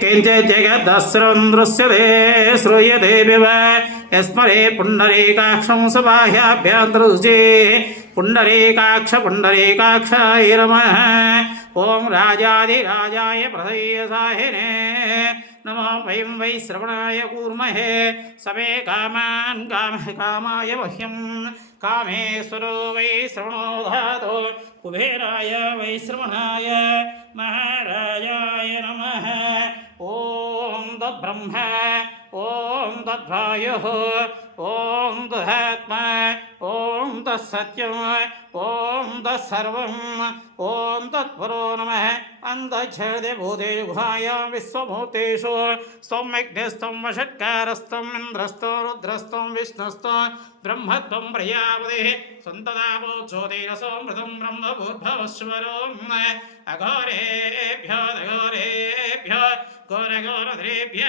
किञ्चित् जगदस्रं दृश्यते श्रूयते विव यस्मरे पुण्डरीकाक्षं सबाह्याभ्यन्तरुचे पुण्डरीकाक्षाय नमः। ॐ राजाधिराजाय प्रथयसाहिने नमो वयं वै श्रवणाय कूर्महे समे कामान् कामाय मह्यं कामेश्वरो वै श्रवणो धातो कुबेराय वै श्रवणाय महाराजाय नमः। ॐ तद्ब्रह्म ॐ तद्वायुः ॐ तदात्मा ॐ तत्सत्यम् ॐ तत्सर्वम् ॐ तत्परो नमः। अन्तच्छेदे भूते गुहायां विश्वभूतेषु सौम्यज्ञस्तं वषट्कारस्तं इन्द्रस्तं रुद्रस्तं विष्णुस्तं ब्रह्मत्वं प्रजापतिः सन्तदापो ज्योतिरसोमृतं ब्रह्मभूर्भवस्वरो अघोरेभ्यो घोरघोरधरेभ्यः